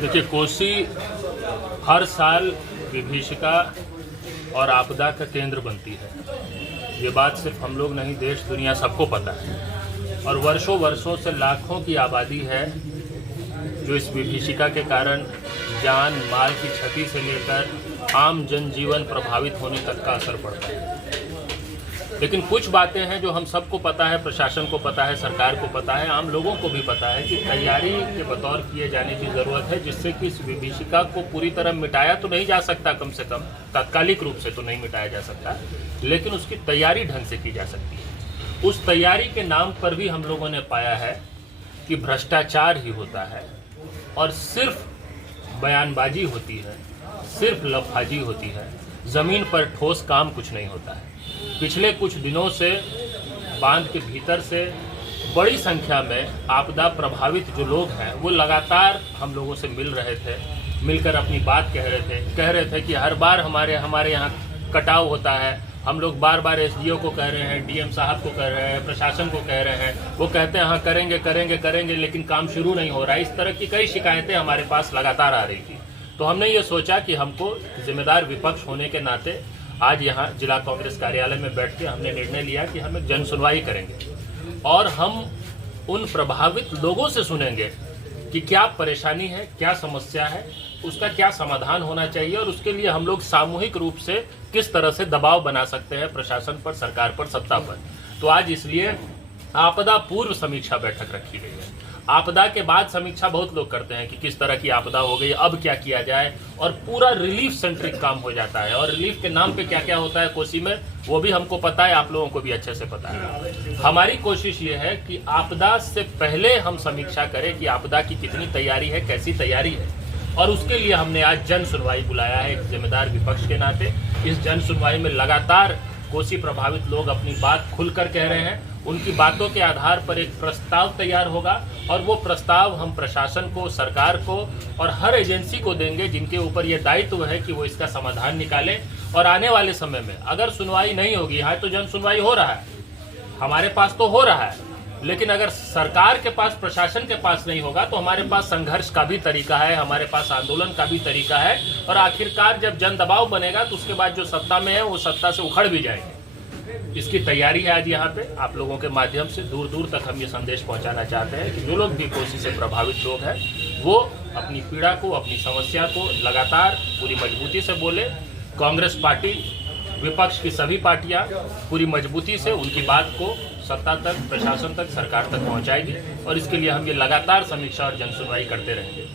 देखिए, कोसी हर साल विभीषिका और आपदा का केंद्र बनती है। ये बात सिर्फ हम लोग नहीं, देश दुनिया सबको पता है। और वर्षों वर्षों से लाखों की आबादी है जो इस विभीषिका के कारण जान माल की क्षति से लेकर आम जनजीवन प्रभावित होने तक का असर पड़ता है। लेकिन कुछ बातें हैं जो हम सबको पता है, प्रशासन को पता है, सरकार को पता है, आम लोगों को भी पता है कि तैयारी के बतौर किए जाने की ज़रूरत है, जिससे कि इस विभीषिका को पूरी तरह मिटाया तो नहीं जा सकता, कम से कम तात्कालिक रूप से तो नहीं मिटाया जा सकता, लेकिन उसकी तैयारी ढंग से की जा सकती है। उस तैयारी के नाम पर भी हम लोगों ने पाया है कि भ्रष्टाचार ही होता है और सिर्फ बयानबाजी होती है, सिर्फ लफाजी होती है, ज़मीन पर ठोस काम कुछ नहीं होता है। पिछले कुछ दिनों से बांध के भीतर से बड़ी संख्या में आपदा प्रभावित जो लोग हैं वो लगातार हम लोगों से मिल रहे थे, मिलकर अपनी बात कह रहे थे कि हर बार हमारे यहाँ कटाव होता है। हम लोग बार बार एसडीओ को कह रहे हैं, डीएम साहब को कह रहे हैं, प्रशासन को कह रहे हैं, वो कहते हैं हाँ करेंगे, लेकिन काम शुरू नहीं हो रहा है। इस तरह की कई शिकायतें हमारे पास लगातार आ रही थी। तो हमने ये सोचा कि हमको जिम्मेदार विपक्ष होने के नाते आज यहाँ जिला कांग्रेस कार्यालय में बैठ के हमने निर्णय लिया कि हम एक जन सुनवाई करेंगे और हम उन प्रभावित लोगों से सुनेंगे कि क्या परेशानी है, क्या समस्या है, उसका क्या समाधान होना चाहिए और उसके लिए हम लोग सामूहिक रूप से किस तरह से दबाव बना सकते हैं प्रशासन पर, सरकार पर, सत्ता पर। तो आज इसलिए आपदा पूर्व समीक्षा बैठक रखी गई है। आपदा के बाद समीक्षा बहुत लोग करते हैं कि किस तरह की आपदा हो गई, अब क्या किया जाए, और पूरा रिलीफ सेंट्रिक काम हो जाता है। और रिलीफ के नाम पे क्या क्या होता है कोसी में वो भी हमको पता है, आप लोगों को भी अच्छे से पता है। हमारी कोशिश ये है कि आपदा से पहले हम समीक्षा करें कि आपदा की कितनी तैयारी है, कैसी तैयारी है, और उसके लिए हमने आज जन सुनवाई बुलाया है एक जिम्मेदार विपक्ष के नाते। इस जन सुनवाई में लगातार कोसी प्रभावित लोग अपनी बात खुलकर कह रहे हैं। उनकी बातों के आधार पर एक प्रस्ताव तैयार होगा और वो प्रस्ताव हम प्रशासन को, सरकार को और हर एजेंसी को देंगे जिनके ऊपर ये दायित्व है कि वो इसका समाधान निकालें। और आने वाले समय में अगर सुनवाई नहीं होगी, यहाँ तो जन सुनवाई हो रहा है, हमारे पास तो हो रहा है, लेकिन अगर सरकार के पास, प्रशासन के पास नहीं होगा तो हमारे पास संघर्ष का भी तरीका है, हमारे पास आंदोलन का भी तरीका है। और आखिरकार जब जन दबाव बनेगा तो उसके बाद जो सत्ता में है वो सत्ता से उखड़ भी जाएंगे। इसकी तैयारी है आज यहाँ पे। आप लोगों के माध्यम से दूर दूर तक हम ये संदेश पहुँचाना चाहते हैं कि जो लोग भी कोसी से प्रभावित लोग हैं वो अपनी पीड़ा को, अपनी समस्या को लगातार पूरी मजबूती से बोले। कांग्रेस पार्टी, विपक्ष की सभी पार्टियां पूरी मजबूती से उनकी बात को सत्ता तक, प्रशासन तक, सरकार तक पहुंचाएगी और इसके लिए हम ये लगातार समीक्षा और जन सुनवाई करते रहेंगे।